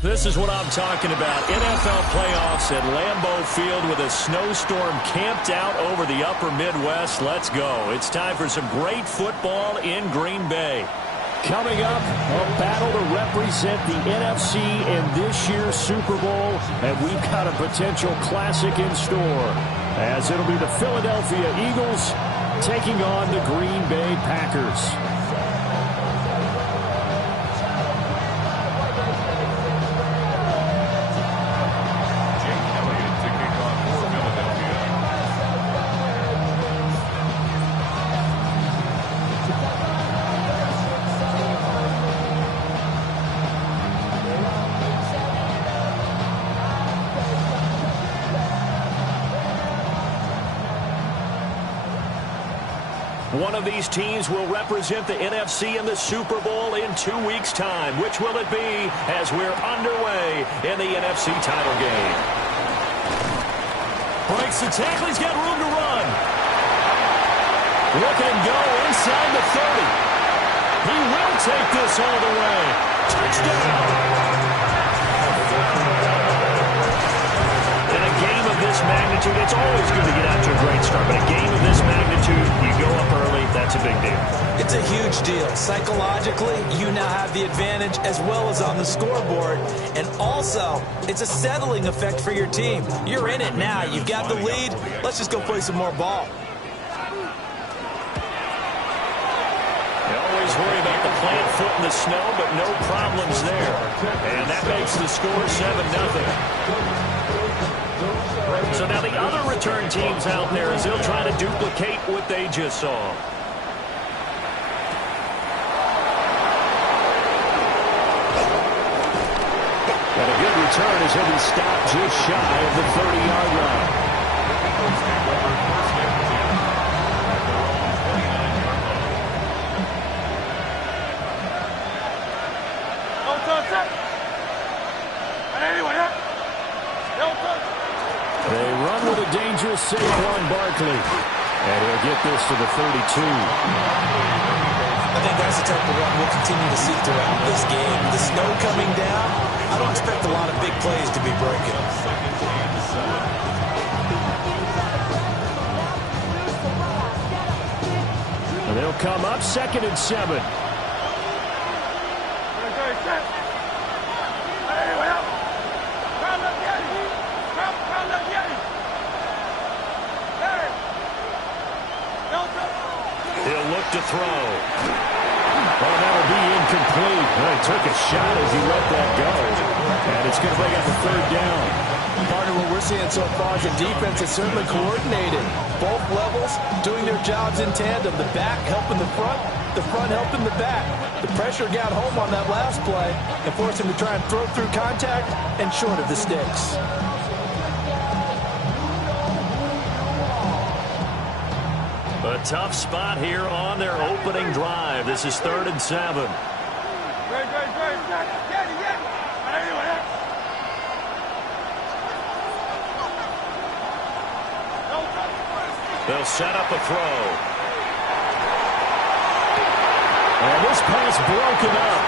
This is what I'm talking about. NFL playoffs at Lambeau Field with a snowstorm camped out over the upper Midwest. Let's go. It's time for some great football in Green Bay. Coming up, a battle to represent the NFC in this year's Super Bowl, and we've got a potential classic in store, as it'll be the Philadelphia Eagles taking on the Green Bay Packers. One of these teams will represent the NFC in the Super Bowl in 2 weeks' time. Which will it be as we're underway in the NFC title game? Breaks the tackle. He's got room to run. Look and go inside the 30. He will take this all the way. Touchdown. In a game of this magnitude, it's always good to get out to a great start. But a game of this magnitude, you go up early, that's a big deal. It's a huge deal. Psychologically, you now have the advantage as well as on the scoreboard. And also, it's a settling effect for your team. You're in it now. You've got the lead. Let's just go play some more ball. You always worry about the plant foot in the snow, but no problems there. And that makes the score 7-0. So now the other return teams out there as they'll try to duplicate what they just saw. And a good return as he'll be stopped just shy of the 30-yard line. They run with a dangerous Saquon Barkley. And he'll get this to the 32. I think that's the type of run we'll continue to see throughout this game. The snow coming down, I don't expect a lot of big plays to be broken. And they'll come up 2nd and 7. He'll look to throw. Oh, that'll be incomplete. Well, he took a shot as he let that go. And it's going to bring up a 3rd down. Partner, what we're seeing so far is the defense is certainly coordinated. Both levels doing their jobs in tandem. The back helping the front helping the back. The pressure got home on that last play and forced him to try and throw through contact and short of the sticks. A tough spot here on their opening drive. This is 3rd and 7. They'll set up a throw. And this pass broken up.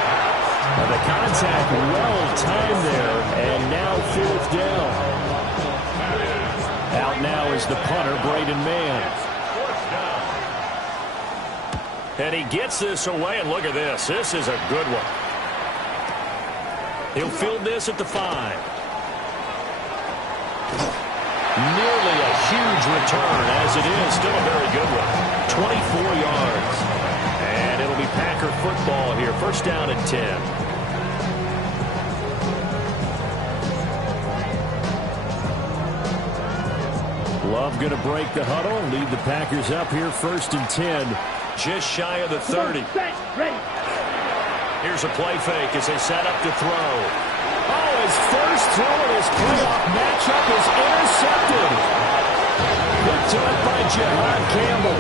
And the contact well timed there. And now 4th down. Out now is the punter, Braden Mann. And he gets this away, and look at this. This is a good one. He'll field this at the 5. Nearly a huge return, as it is. Still a very good one. 24 yards. And it'll be Packer football here. 1st down and 10. Love going to break the huddle and lead the Packers up here. 1st and 10. Just shy of the 30. Here's a play fake as they set up to throw. Oh, his first throw in his playoff matchup is intercepted. Picked up by Jahad Campbell.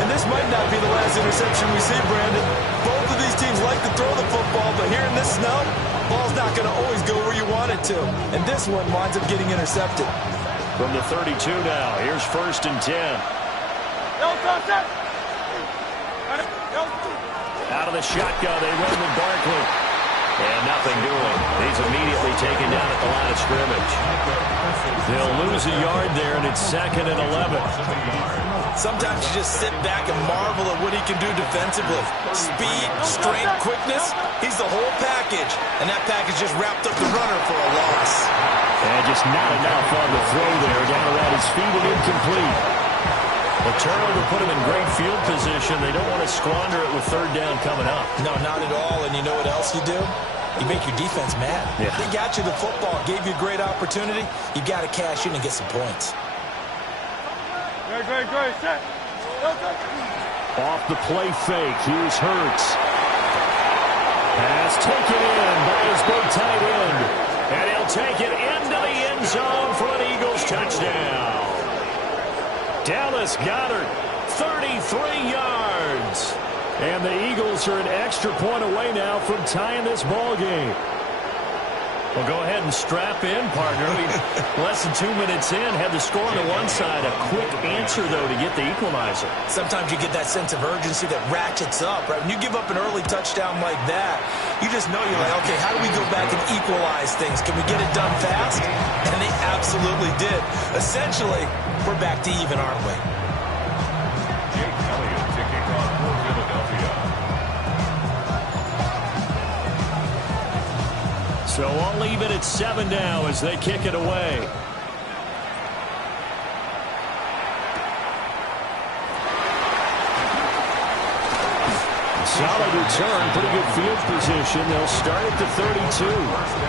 And this might not be the last interception we see, Brandon. Both of these teams like to throw the football, but here in this snow, ball's not going to always go where you want it to. And this one winds up getting intercepted. From the 32 now, here's 1st and 10. Out of the shotgun, they run with Barkley. And nothing doing. He's immediately taken down at the line of scrimmage. They'll lose a yard there, and it's 2nd and 11. Sometimes you just sit back and marvel at what he can do defensively. Speed, strength, quickness, he's the whole package. And that package just wrapped up the runner for a loss. And just not enough on the throw there. Down around his feet and incomplete. The turnover put him in great field position. They don't want to squander it with 3rd down coming up. No, not at all. And you know what else you do? You make your defense mad. Yeah. They got you the football, gave you a great opportunity. You got to cash in and get some points. Great. Set. Off the play fake. Here's Hurts. Pass taken in by his big tight end. And he'll take it into the end zone for an Eagles touchdown. Dallas Goedert, 33 yards. And the Eagles are an extra point away now from tying this ball game. Well, go ahead and strap in, partner. Less than 2 minutes in, had the score on the one side. A quick answer, though, to get the equalizer. Sometimes you get that sense of urgency that ratchets up, right? When you give up an early touchdown like that, you just know you're like, okay, how do we go back and equalize things? Can we get it done fast? And they absolutely did. Essentially, we're back to even, aren't we? So I'll leave it at 7 now as they kick it away. Solid return, pretty good field position. They'll start at the 32.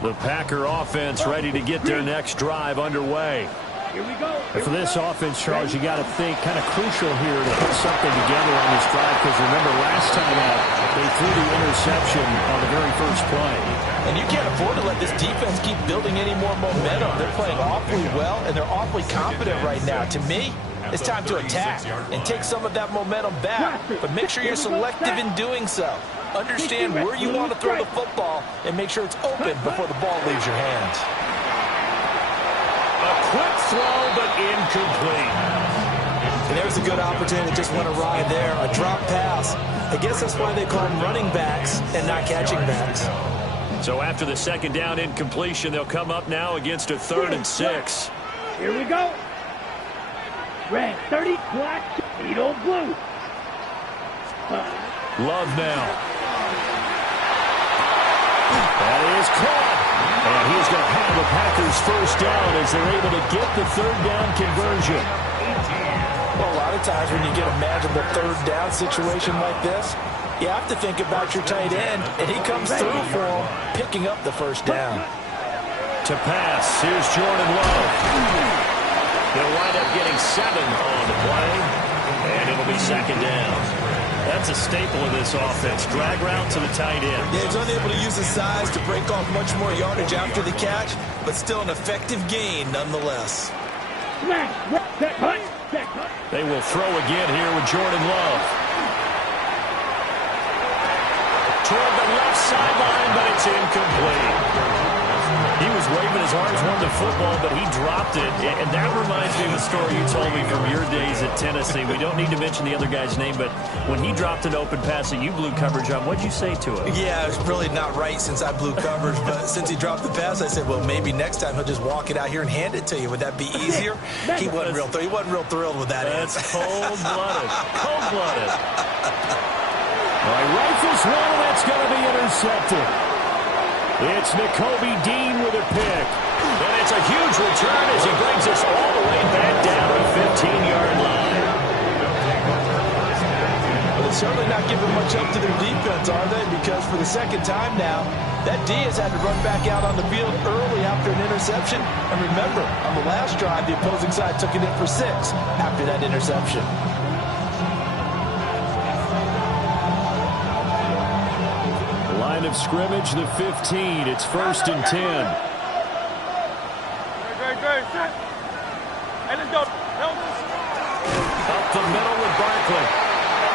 The Packer offense ready to get their next drive underway. Here we go. And for this offense, Charles, you got to think kind of crucial here to put something together on this drive, because remember last time out, they threw the interception on the very first play. And you can't afford to let this defense keep building any more momentum. They're playing awfully well, and they're awfully confident right now. To me, it's time to attack and take some of that momentum back. But make sure you're selective in doing so. Understand where you want to throw the football and make sure it's open before the ball leaves your hands. A quick throw, but incomplete. And there's a good opportunity that just went awry there. A drop pass. I guess that's why they call them running backs and not catching backs. So after the 2nd down incompletion, they'll come up now against a 3rd and 6. Here we go. Red 30, black, Edo blue. Love now. That is caught. And he's going to have the Packers 1st down as they're able to get the 3rd down conversion. Well, a lot of times when you get a manageable 3rd down situation like this, you have to think about your tight end, and he comes through for him, picking up the 1st down. To pass, here's Jordan Love. He'll wind up getting 7 on the play, and it'll be 2nd down. That's a staple of this offense. Drag route to the tight end. Yeah, he's unable to use his size to break off much more yardage after the catch, but still an effective gain nonetheless. They will throw again here with Jordan Love. Toward the left sideline, but it's incomplete. He was waving his arms, wanted the football, but he dropped it. And that reminds me of a story you told me from your days at Tennessee. We don't need to mention the other guy's name, but when he dropped an open pass that you blew coverage on, what'd you say to him? Yeah, it's really not right since I blew coverage, but since he dropped the pass, I said, well, maybe next time he'll just walk it out here and hand it to you. Would that be easier? He wasn't real thrilled with that. That's cold-blooded. Cold-blooded. All right, rifles one, and that's going to be intercepted. It's Nakobe Dean with a pick. And it's a huge return as he brings us all the way back down the 15-yard line. Well, they're certainly not giving much up to their defense, are they? Because for the 2nd time now, that D has had to run back out on the field early after an interception. And remember, on the last drive, the opposing side took it in for 6 after that interception. Line of scrimmage, the 15. It's 1st and 10. Up the middle with Barkley.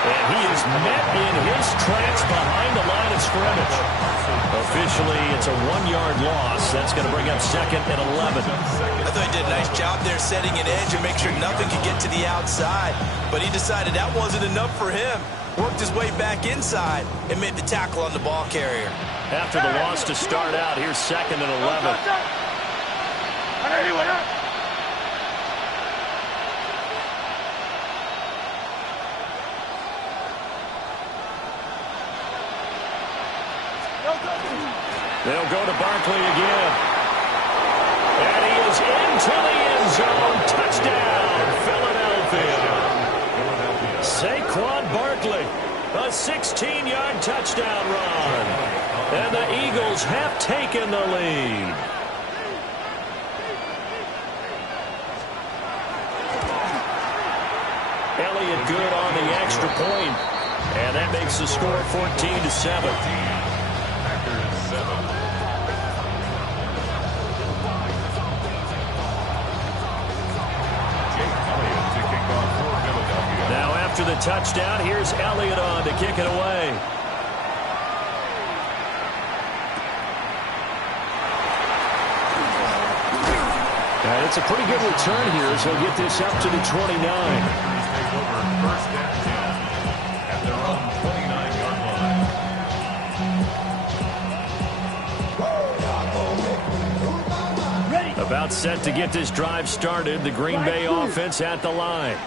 And he is met in his tracks behind the line of scrimmage. Officially, it's a 1-yard loss. That's going to bring up 2nd and 11. I thought he did a nice job there setting an edge and make sure nothing could get to the outside. But he decided that wasn't enough for him. Worked his way back inside and made the tackle on the ball carrier. After the loss to start out, here's 2nd and 11. They'll go to Barkley again. And he is into the end zone. Touchdown, Philadelphia. Saquon Barkley, a 16-yard touchdown run. And the Eagles have taken the lead. Elliott good on the extra point. And that makes the score 14-7. Now after the touchdown, here's Elliott on to kick it away. And it's a pretty good return here as they'll get this up to the 29. About set to get this drive started. The Green Bay offense at the line.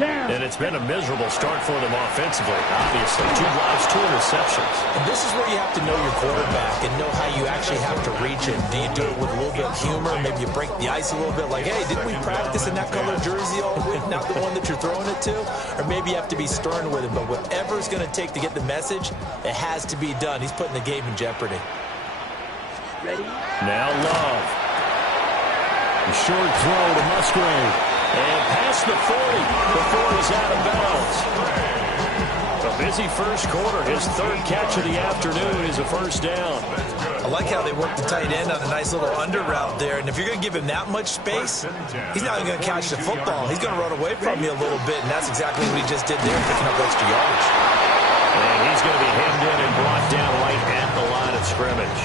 And it's been a miserable start for them offensively, obviously. 2 drives, 2 interceptions. And this is where you have to know your quarterback and know how you actually have to reach him. Do you do it with a little bit of humor? Maybe you break the ice a little bit like, hey, didn't we practice in that color jersey all week? Not the one that you're throwing it to? Or maybe you have to be stern with him. But whatever it's going to take to get the message, it has to be done. He's putting the game in jeopardy. Ready? Now Love. A short throw to Musgrave. And past the 40 before he's out of bounds. A busy first quarter. His 3rd catch of the afternoon is a first down. I like how they work the tight end on a nice little under route there. And if you're going to give him that much space, he's not even going to catch the football. He's going to run away from you a little bit, and that's exactly what he just did there, picking up extra yards. And he's going to be hemmed in and brought down right at the line of scrimmage.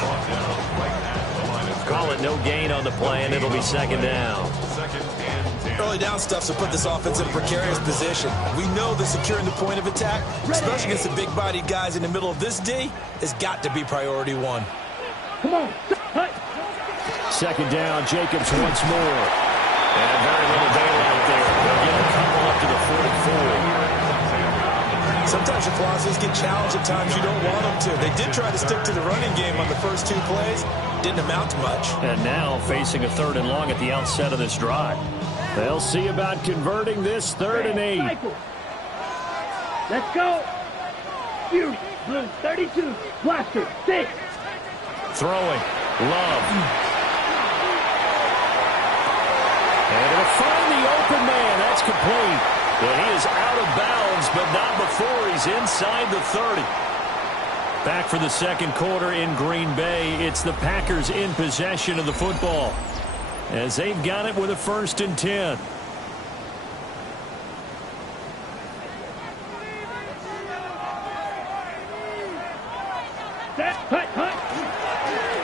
Call it no gain on the play, and it'll be 2nd down. Early down stuff will put this offense in a precarious position. We know that securing the point of attack, especially against the big-bodied guys in the middle of this D, has got to be priority 1. Come on. 2nd down, Jacobs once more. And very little daylight there. They'll get a couple up to the 44. Sometimes your philosophies get challenged at times you don't want them to. They did try to stick to the running game on the first 2 plays. Didn't amount to much. And now facing a 3rd and long at the outset of this drive. They'll see about converting this 3rd and 8. Let's go. Fury, blue 32, blaster 6. Throwing, Love. And it'll find the open man. That's complete. But he is out of bounds, but not before he's inside the 30. Back for the 2nd quarter in Green Bay. It's the Packers in possession of the football, as they've got it with a 1st and 10.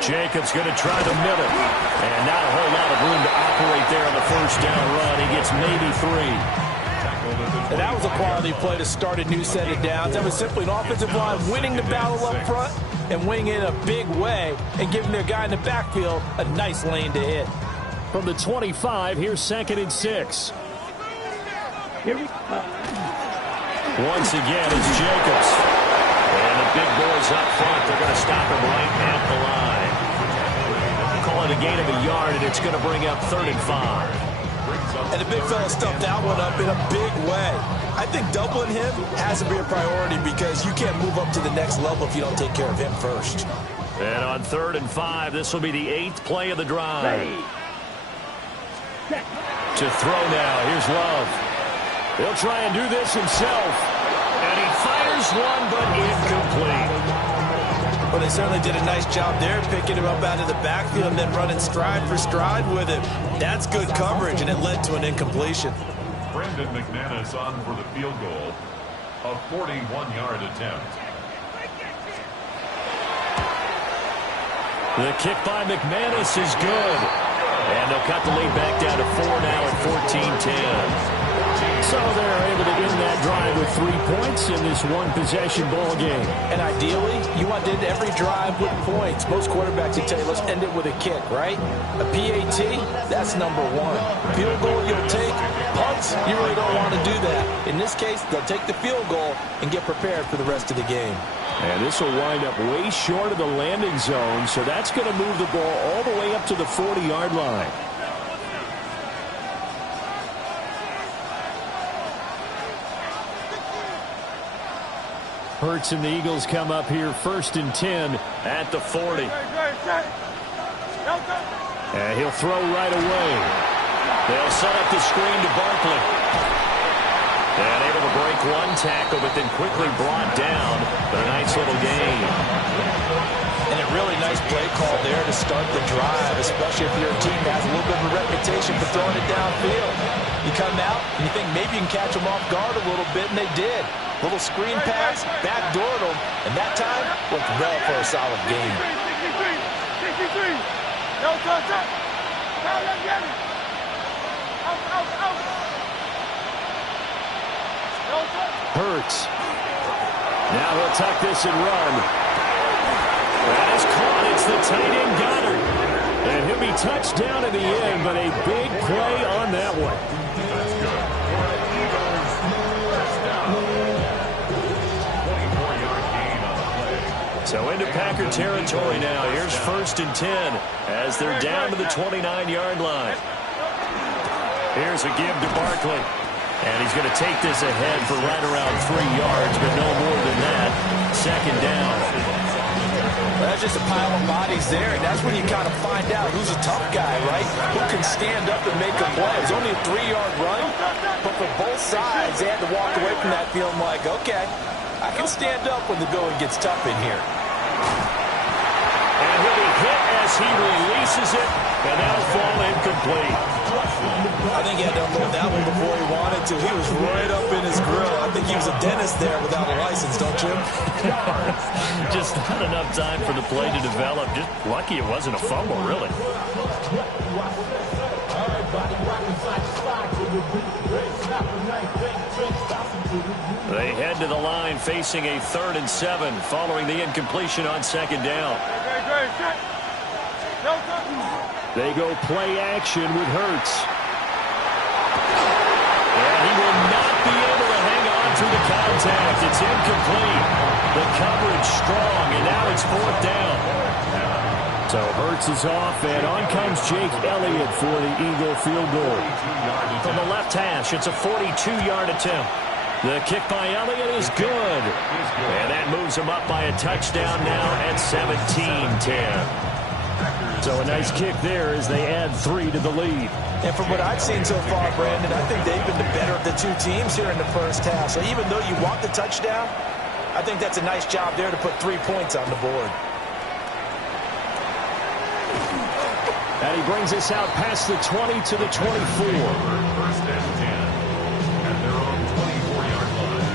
Jacobs going to try the middle. And not a whole lot of room to operate there on the 1st down run. He gets maybe 3. And that was a quality play to start a new set of downs. That was simply an offensive line winning the battle up front and winning it in a big way and giving their guy in the backfield a nice lane to hit. From the 25, here's 2nd and 6. Here we go. Once again, it's Jacobs. And the big boys up front, they're going to stop him right at the line. Call it a gain of a yard, and it's going to bring up 3rd and 5. And the big fella stuffed that one up in a big way. I think doubling him has to be a priority because you can't move up to the next level if you don't take care of him first. And on 3rd and 5, this will be the 8th play of the drive. Ready. To throw now, here's Love. He'll try and do this himself. And he fires one, but incomplete. Well, they certainly did a nice job there, picking him up out of the backfield and then running stride for stride with him. That's good coverage, and it led to an incompletion. Brandon McManus on for the field goal, a 41-yard attempt. The kick by McManus is good. And they'll cut the lead back down to 4 now at 14-10. So they're able to end that drive with 3 points in this one-possession ball game. And ideally, you want to end every drive with points. Most quarterbacks would tell you, let's end it with a kick, right? A PAT, that's number one. Field goal you'll take. Punts, you really don't want to do that. In this case, they'll take the field goal and get prepared for the rest of the game. And this will wind up way short of the landing zone, so that's going to move the ball all the way up to the 40-yard line. Hurts and the Eagles come up here 1st and 10 at the 40. And he'll throw right away. They'll set up the screen to Barkley. And able to break one tackle, but then quickly brought down. But a nice little gain. And a really nice play call there to start the drive, especially if your team has a little bit of a reputation for throwing it downfield. You come out and you think maybe you can catch them off guard a little bit, and they did. Little screen pass, backdoored them, and that time looked well for a solid game. 63. No touch up. Now let's get it. Out. No touch. Hurts. Now he'll tuck this and run. That is caught. It's the tight end Goddard. And he'll be touched down in the end, but a big play on that one. That's good. So into Packer territory now. Here's 1st and 10 as they're down to the 29-yard line. Here's a give to Barkley. And he's going to take this ahead for right around 3 yards, but no more than that. 2nd down. Well, that's just a pile of bodies there, and that's when you kind of find out who's a tough guy, right? Who can stand up and make a play. It was only a 3-yard run, but for both sides, they had to walk away from that feeling like, okay, I can stand up when the going gets tough in here. And he'll be hit as he releases it, and that'll fall incomplete. I think he had to unload that one before he wanted to. He was right up in his grill. I think he was a dentist there without a license, don't you? Just not enough time for the play to develop. Just lucky it wasn't a fumble, really. They head to the line facing a 3rd and 7 following the incompletion on 2nd down. They go play action with Hurts. And he will not be able to hang on through the contact. It's incomplete. The coverage strong, and now it's 4th down. So Hurts is off, and on comes Jake Elliott for the Eagle field goal. From the left hash, it's a 42-yard attempt. The kick by Elliott is good. And that moves him up by a touchdown now at 17-10. So a nice kick there as they add 3 to the lead. And from what I've seen so far, Brandon, I think they've been the better of the two teams here in the first half. So even though you want the touchdown, I think that's a nice job there to put 3 points on the board. And he brings us out past the 20 to the 24. 1st and 10 at their own 24-yard line.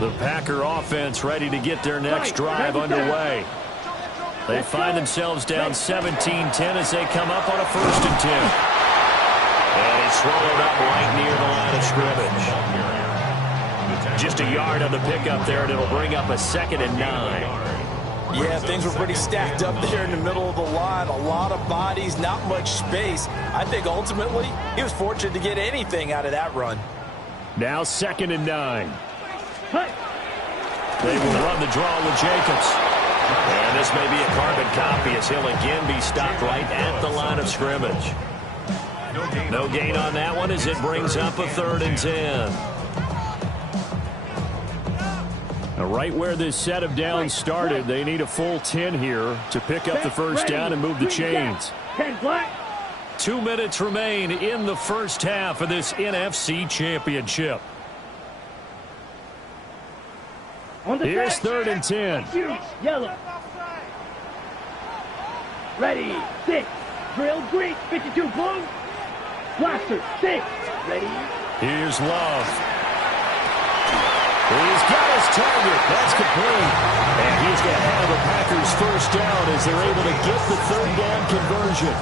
The Packer offense ready to get their next drive underway. They find themselves down 17-10 as they come up on a 1st and 10. And it's swallowed up right near the line of scrimmage. Just a yard on the pickup there, and it'll bring up a 2nd and 9. Yeah, things were pretty stacked up there in the middle of the line. A lot of bodies, not much space. I think ultimately he was fortunate to get anything out of that run. Now 2nd and 9. They will run the draw with Jacobs. And this may be a carbon copy as he'll again be stopped right at the line of scrimmage. No gain on that one as it brings up a 3rd and 10. Now, right where this set of downs started, they need a full 10 here to pick up the first down and move the chains. 2 minutes remain in the first half of this NFC Championship. Here's 3rd and 10. Yellow. Ready, 6. Drill green, 52 blue. Blaster, 6. Ready, Here's Love. He's got his target. That's complete. And he's going to have the Packers first down as they're able to get the third down conversion.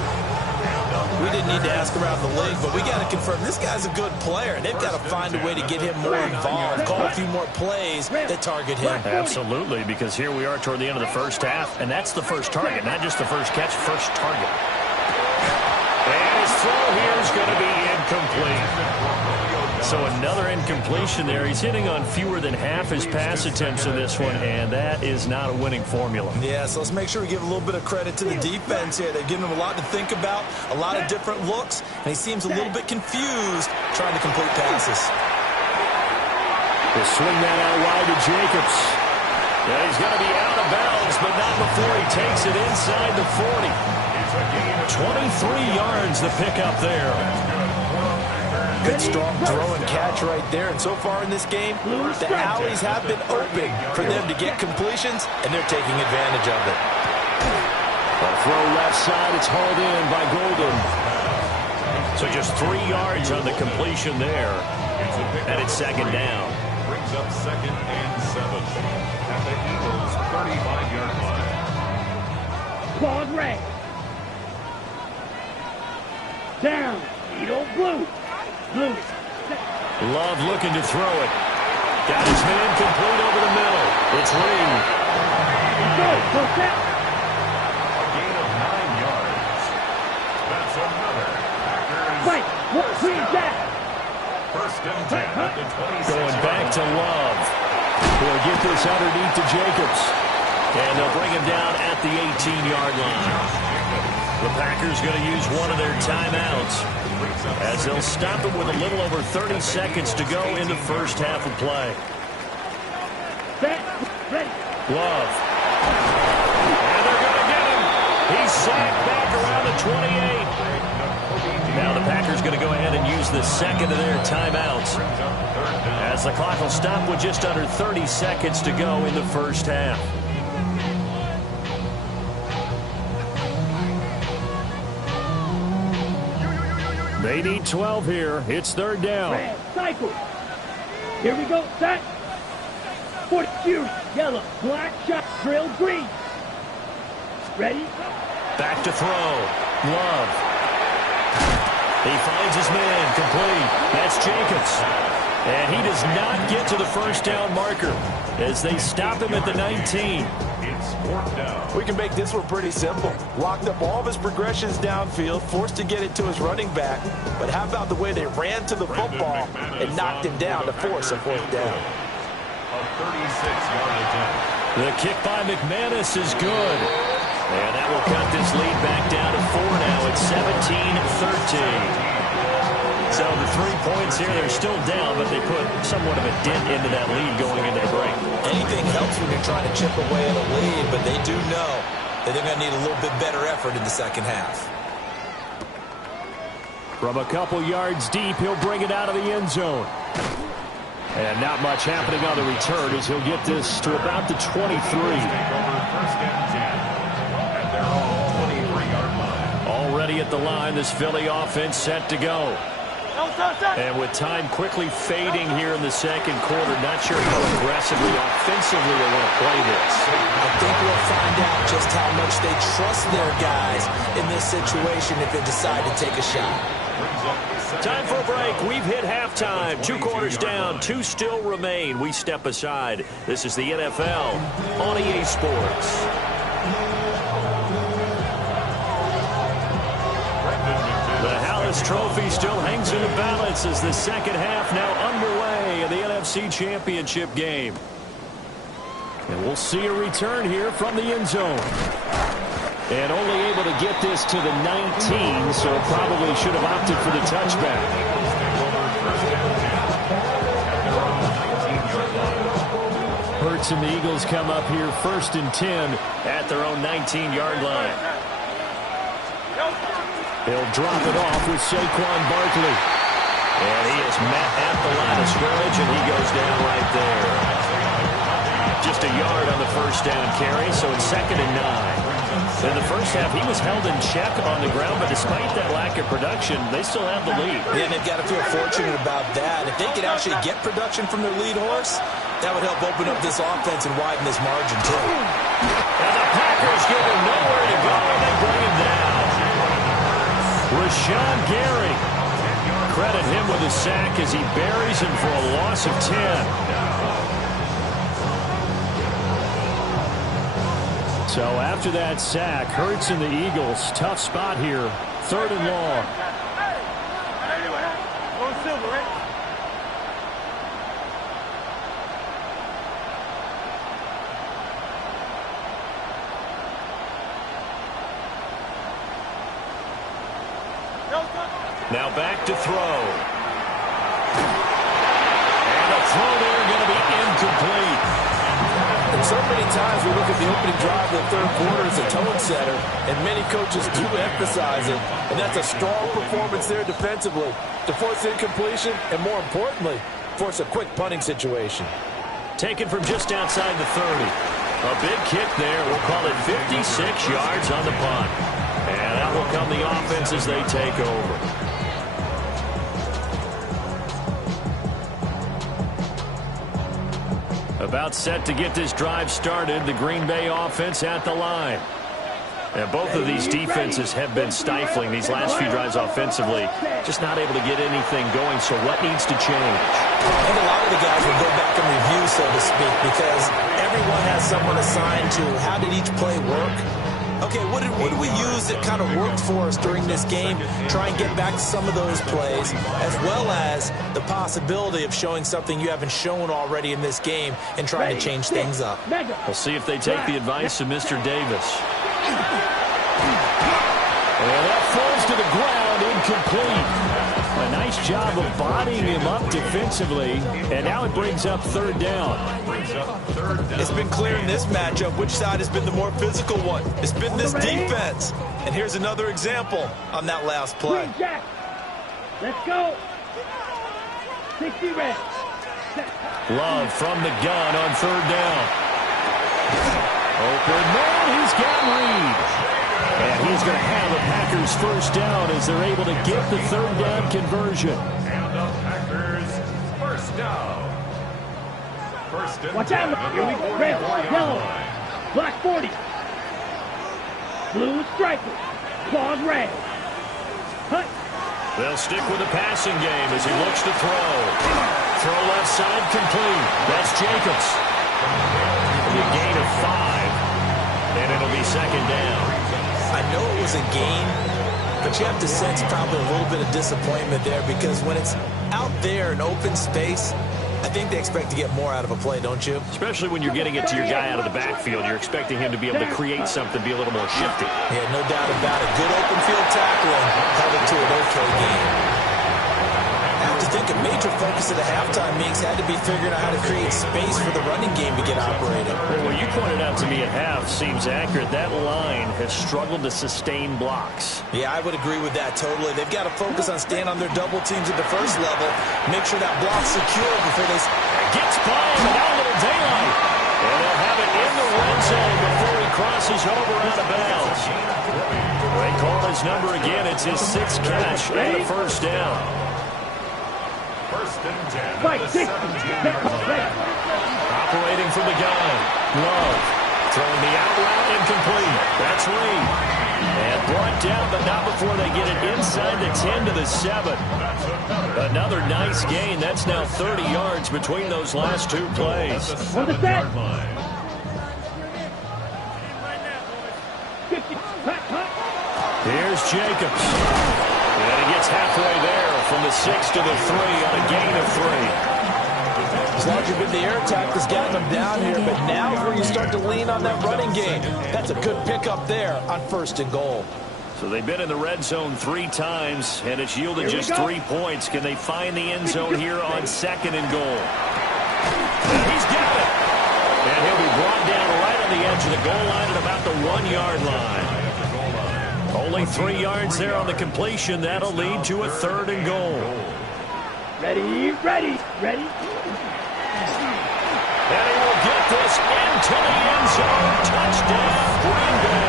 We didn't need to ask around the league, but we got to confirm this guy's a good player. They've got to find a way to get him more involved, call a few more plays that target him. Absolutely, because here we are toward the end of the first half, and that's the first target, not just the first catch, first target. And his throw here is going to be incomplete. So another incompletion there. He's hitting on fewer than half his pass attempts in this one, and that is not a winning formula. Yeah, so let's make sure we give a little bit of credit to the defense here. They've given him a lot to think about, a lot of different looks, and he seems a little bit confused trying to complete passes. They'll swing that out wide to Jacobs. Yeah, he's going to be out of bounds, but not before he takes it inside the 40. 23 yards the pickup there. Good strong throw and catch right there. And so far in this game, the alleys have been open for them to get completions, and they're taking advantage of it. A throw left side. It's hauled in by Golden. So just 3 yards on the completion there. And it's second down. Brings up 2nd and 7 at the Eagles' 35-yard line. Claude Ray. Down. Edo Blue. Blue. Love looking to throw it. Got his man complete over the middle. It's Lee. Go. Go set. A gain of 9 yards. That's another Packers. Fight. What? Green that. 1st and 10 at the 26. Going back to Love. He'll get this underneath to Jacobs. And they'll bring him down at the 18-yard line. The Packers going to use one of their timeouts as they'll stop it with a little over 30 seconds to go in the first half of play. Set. Ready. Love. And they're going to get him. He's sacked back around the 28. Now the Packers going to go ahead and use the second of their timeouts as the clock will stop with just under 30 seconds to go in the first half. They need 12 here. It's third down. Red. Cycle. Here we go. Set. 42. Yellow. Black shot. Drill green. Ready. Back to throw. Love. He finds his man. Complete. That's Jacobs. And he does not get to the first down marker as they stop him at the 19. It's 4th down. We can make this one pretty simple. Locked up all of his progressions downfield, forced to get it to his running back. But how about the way they ran to the football and knocked him down to force a 4th down? A 36-yard attempt. The kick by McManus is good. And that will cut this lead back down to 4 now. It's 17-13. So the 3 points here, they're still down, but they put somewhat of a dent into that lead going into the break. Anything helps when you're trying to chip away at a lead, but they do know that they're going to need a little bit better effort in the second half. From a couple yards deep, he'll bring it out of the end zone. And not much happening on the return as he'll get this to about the 23. Take over 1st and 10 at their own 23-yard line. Already at the line, this Philly offense set to go. And with time quickly fading here in the second quarter, not sure how aggressively, offensively they want to play this. I think we'll find out just how much they trust their guys in this situation if they decide to take a shot. Time for a break. We've hit halftime. 2 quarters down, 2 still remain. We step aside. This is the NFL on EA Sports. This trophy still hangs in the balance as the second half now underway in the NFC Championship game. And we'll see a return here from the end zone. And only able to get this to the 19, so probably should have opted for the touchback. Hurts and the Eagles come up here 1st and 10 at their own 19-yard line. He'll drop it off with Saquon Barkley. And he is met at the line of scrimmage, and he goes down right there. Just a yard on the first down carry, so it's 2nd and 9. In the first half, he was held in check on the ground, but despite that lack of production, they still have the lead. Yeah, and they've got to feel fortunate about that. If they could actually get production from their lead horse, that would help open up this offense and widen this margin, too. And the Packers give him nowhere to go, and they bring him down. Rashawn Gary. Credit him with a sack as he buries him for a loss of 10. So after that sack, Hurts and the Eagles, tough spot here. 3rd and long. Now back to throw. And a throw there going to be incomplete. And so many times we look at the opening drive of the third quarter as a tone setter, and many coaches do emphasize it. And that's a strong performance there defensively to force incompletion and, more importantly, force a quick punting situation. Taken from just outside the 30. A big kick there. We'll call it 56 yards on the punt. And out will come the offense as they take over. About set to get this drive started, the Green Bay offense at the line. And both of these defenses have been stifling these last few drives offensively. Just not able to get anything going, so what needs to change? I think a lot of the guys will go back and review, so to speak, because everyone has someone assigned to how did each play work. Okay, what did we use that kind of worked for us during this game? Try and get back to some of those plays, as well as the possibility of showing something you haven't shown already in this game and trying to change things up. We'll see if they take the advice of Mr. Davis. And that falls to the ground, incomplete. A nice job of bodying him up defensively, and now it brings up 3rd down. It's been clear in this matchup which side has been the more physical one. It's been this defense. And here's another example on that last play. Let's go. 60 red. Love from the gun on 3rd down. Open man, he's got Reed. And he's going to have a Packers 1st down as they're able to get the 3rd down conversion. And the Packers 1st down. Watch out. Here we go. Red, yellow, black 40. Blue striker. Claws red. Hut. They'll stick with the passing game as he looks to throw. Throw left side complete. That's Jacobs. A gain of 5. And it'll be 2nd down. I know it was a gain, but you have to sense probably a little bit of disappointment there because when it's out there in open space, I think they expect to get more out of a play, don't you? Especially when you're getting it to your guy out of the backfield. You're expecting him to be able to create something, be a little more shifty. Yeah, no doubt about it. Good open field tackling held it to an okay game. I have to think a major focus of the halftime mix had to be figuring out how to create space for the running game to get operated. Well, what you pointed out to me at half seems accurate. That line has struggled to sustain blocks. Yeah, I would agree with that totally. They've got to focus on staying on their double teams at the first level, make sure that block's secure before they... Gets by him, and now a little daylight. And they'll have it in the red zone before he crosses over out of bounds. They call his number again. It's his 6th catch and a 1st down. 1st and 10. Fight, 60. Operating from the gun. Love. Throwing the out route incomplete. That's Reed. And brought down, but not before they get it inside the 10 to the 7. Another nice gain. That's now 30 yards between those last 2 plays. On the set. 50. Here's Jacobs. And he gets halfway there from the 6 to the 3 on a gain of 3. It's largely been the air attack that's gotten them down here, but now is where you start to lean on that running game. That's a good pickup there on 1st and goal. So they've been in the red zone 3 times, and it's yielded just 3 points. Can they find the end zone here on 2nd and goal? And he's got it. And he'll be brought down right on the edge of the goal line at about the 1-yard line. Only 3 yards there on the completion. That'll lead to a 3rd and goal. Ready, ready, ready. And he will get this into the end zone. Touchdown, Green Bay.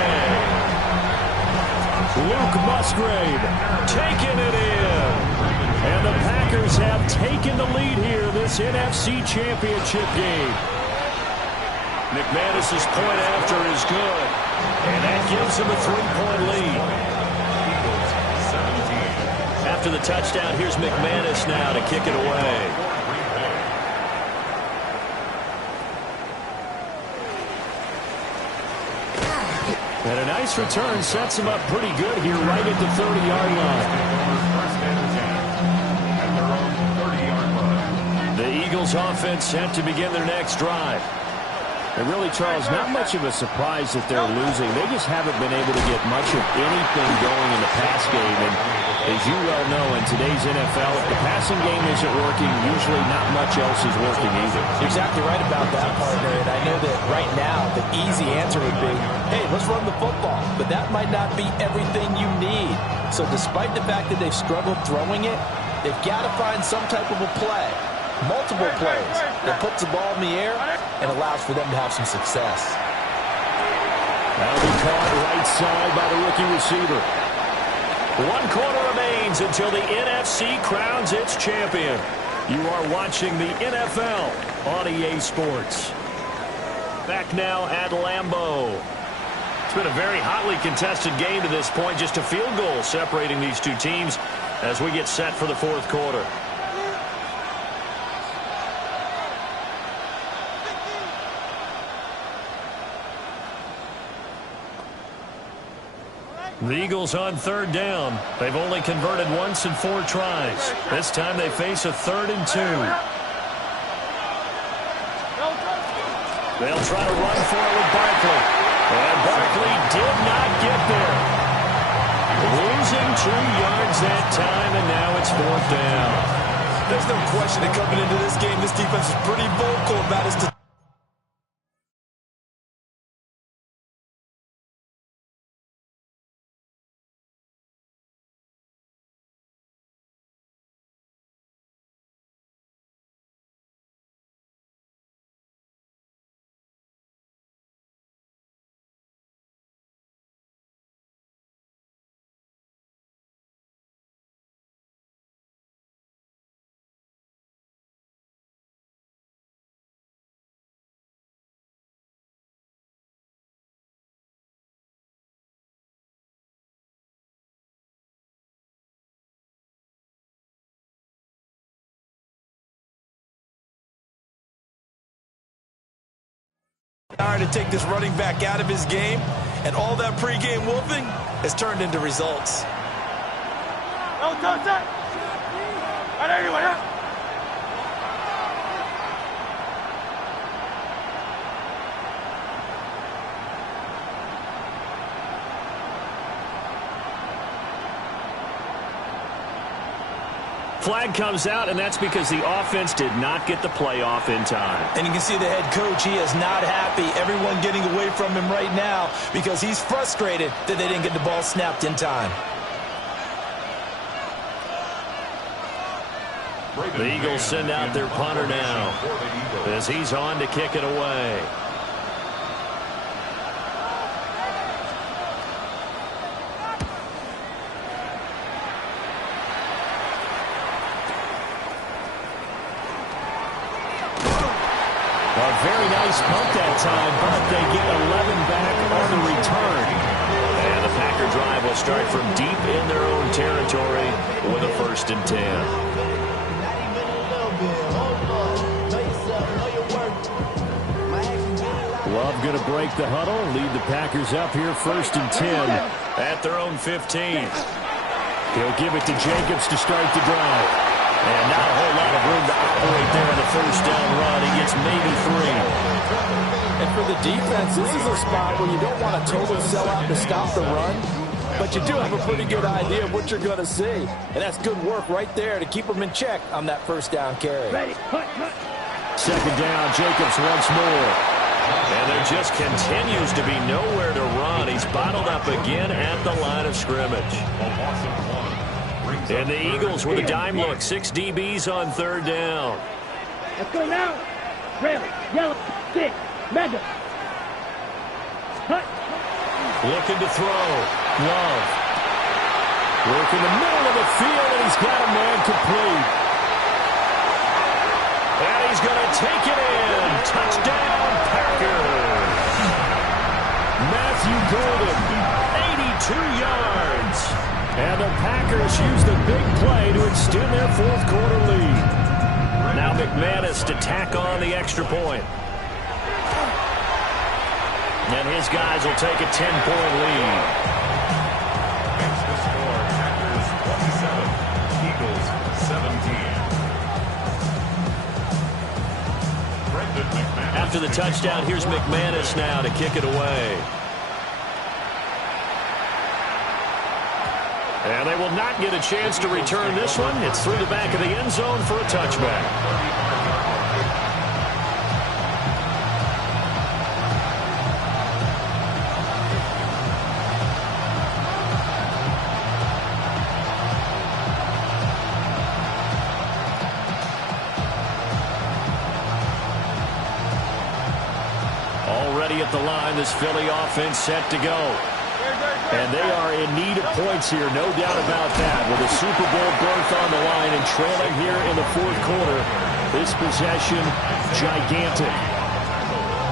Musgrave taking it in. And the Packers have taken the lead here this NFC Championship game. McManus's point after is good. And that gives him a 3-point lead. After the touchdown, here's McManus now to kick it away. And a nice return sets him up pretty good here right at the 30-yard line. The Eagles offense set to begin their next drive. And really, Charles, not much of a surprise that they're losing. They just haven't been able to get much of anything going in the pass game. And as you well know, in today's NFL, if the passing game isn't working, usually not much else is working either. You're exactly right about that, partner. And I know that right now the easy answer would be, hey, let's run the football. But that might not be everything you need. So despite the fact that they've struggled throwing it, they've got to find some type of a play. Multiple plays that puts the ball in the air and allows for them to have some success. That'll be caught right side by the rookie receiver. 1 quarter remains until the NFC crowns its champion. You are watching the NFL on EA Sports. Back now at Lambeau. It's been a very hotly contested game to this point. Just a field goal separating these two teams as we get set for the fourth quarter. The Eagles on 3rd down. They've only converted once in 4 tries. This time they face a 3rd and 2. They'll try to run for it with Barkley. And Barkley did not get there. Losing 2 yards that time, and now it's 4th down. There's no question that coming into this game, this defense is pretty vocal about its to take this running back out of his game, and all that pregame wolfing has turned into results. Flag comes out, and that's because the offense did not get the play off in time. And you can see the head coach, he is not happy. Everyone getting away from him right now because he's frustrated that they didn't get the ball snapped in time. The Eagles send out their punter now as he's on to kick it away. A very nice punt that time, but they get 11 back on the return. And the Packer drive will start from deep in their own territory with a 1st and 10. Love going to break the huddle and lead the Packers up here 1st and 10 at their own 15. He'll give it to Jacobs to start the drive. And not a whole lot of room to operate there on the 1st down run. He gets maybe 3. And for the defense, this is a spot where you don't want a total sellout to stop the run, but you do have a pretty good idea of what you're going to see. And that's good work right there to keep them in check on that 1st down carry. Ready, cut. 2nd down, Jacobs once more. And there just continues to be nowhere to run. He's bottled up again at the line of scrimmage. And the Eagles with a dime look. 6 DBs on 3rd down. Let's go now. Rail, yellow, 6, mega. Cut. Looking to throw. Love. Work in the middle of the field, and he's got a man complete. And he's going to take it in. Touchdown, Packers. Matthew Golden, 82 yards. And the Packers use the big play to extend their fourth quarter lead. Now McManus to tack on the extra point. And his guys will take a 10-point lead. Makes the score Packers 27, Eagles 17. Brendan McManus. After the touchdown, here's McManus now to kick it away. And they will not get a chance to return this one. It's through the back of the end zone for a touchback. Already at the line, this Philly offense set to go. And they are in need of points here, no doubt about that. With a Super Bowl berth on the line and trailing here in the fourth quarter, this possession, gigantic.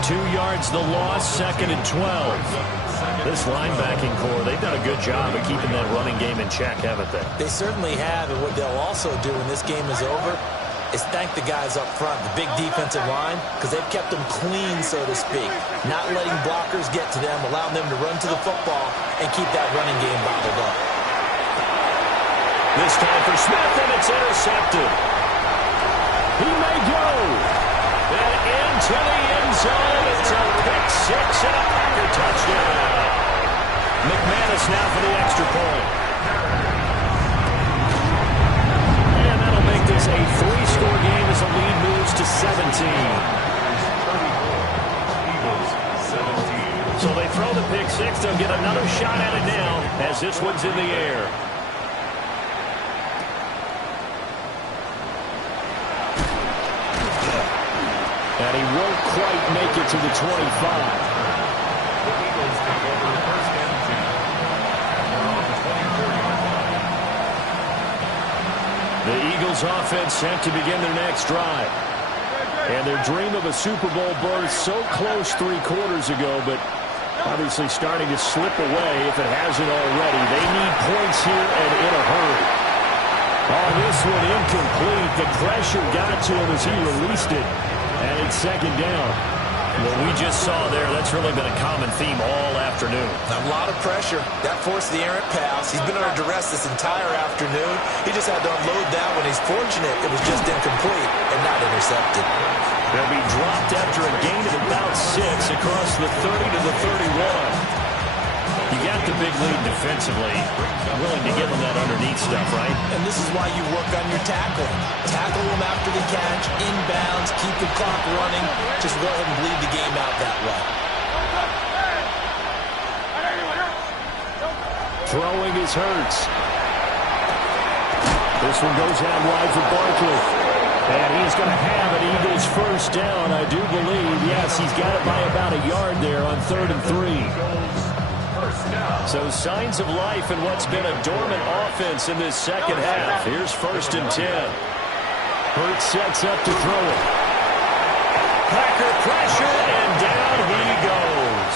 2 yards the loss, 2nd and 12. This linebacking core, they've done a good job of keeping that running game in check, haven't they? They certainly have, and what they'll also do when this game is over is thank the guys up front, the big defensive line, because they've kept them clean, so to speak. Not letting blockers get to them, allowing them to run to the football and keep that running game bottled up. This time for Smith, and it's intercepted. He may go. And into the end zone. It's a pick six and a Packer touchdown. McManus now for the extra point. And that'll make this a 3-score game as the lead moves to 17. So they throw the pick six. They'll get another shot at it now as this one's in the air. And he won't quite make it to the 25. The Eagles take over 1st and 10. And they're on the 23-yard line. The Eagles offense set to begin their next drive. And their dream of a Super Bowl berth so close 3 quarters ago, but obviously starting to slip away if it hasn't already. They need points here and in a hurry. Oh, this one incomplete. The pressure got to him as he released it. And it's 2nd down. What we just saw there, that's really been a common theme all afternoon. A lot of pressure. That forced the errant pass. He's been under duress this entire afternoon. He just had to unload that one. He's fortunate it was just incomplete and not intercepted. They'll be dropped after a gain of about 6 across the 30 to the 31. You got the big lead defensively. Willing to give them that underneath stuff, right? And this is why you work on your tackling. Tackle them after the catch, inbounds, keep the clock running. Just go ahead and bleed the game out that way. Throwing is Hurts. This one goes out wide for Barkley. And he's going to have an Eagles first down, I do believe. Yes, he's got it by about a yard there on 3rd and 3. So signs of life in what's been a dormant offense in this second half. Here's 1st and 10. Hurts sets up to throw it. Packer pressure, and down he goes.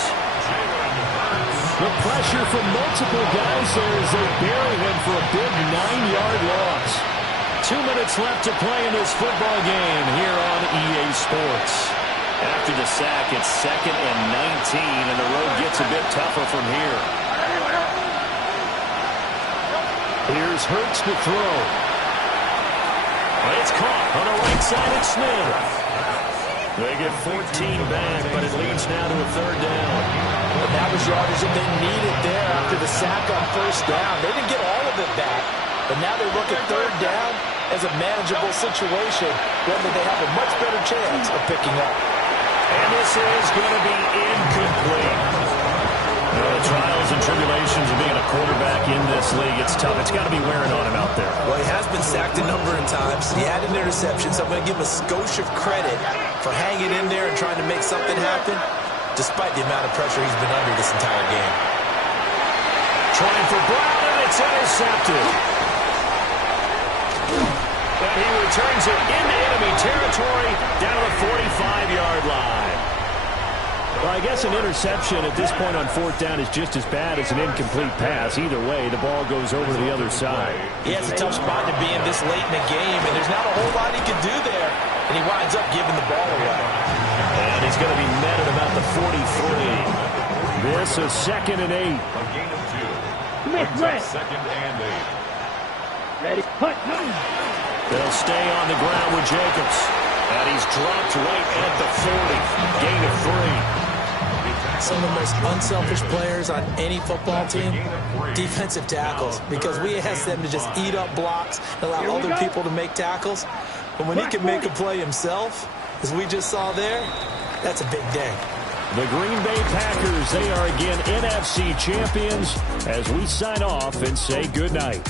The pressure from multiple guys there as they bury him for a big 9-yard loss. 2 minutes left to play in this football game here on EA Sports. After the sack, it's 2nd and 19, and the road gets a bit tougher from here. Here's Hurts to throw. It's caught on the right side of Smith. They get 14 back, but it leads now to a 3rd down. And that was yardage that they needed there after the sack on 1st down. They didn't get all of it back, but now they look at 3rd down as a manageable situation, whether they have a much better chance of picking up. And this is going to be incomplete. The trials and tribulations of being a quarterback in this league, it's tough. It's got to be wearing on him out there. Well, he has been sacked a number of times. He had an interception, so I'm going to give him a skosh of credit for hanging in there and trying to make something happen, despite the amount of pressure he's been under this entire game. Trying for Brown, and It's intercepted. And he returns it into enemy territory down to the 45-yard line. Well, I guess an interception at this point on fourth down is just as bad as an incomplete pass. Either way, the ball goes over to the other side. He has a tough spot to be in this late in the game, and there's not a whole lot he can do there. And he winds up giving the ball away. And he's going to be met at about the 43. This is 2nd and 8. A gain of 2. Brings up 2nd and 8. Ready, punt. They'll stay on the ground with Jacobs. And he's dropped right at the 40. Gain of 3. Some of the most unselfish players on any football team, defensive tackles, because we ask them to just eat up blocks and allow other people to make tackles. But when he can make a play himself, as we just saw there, that's a big day. The Green Bay Packers, they are again NFC champions as we sign off and say goodnight.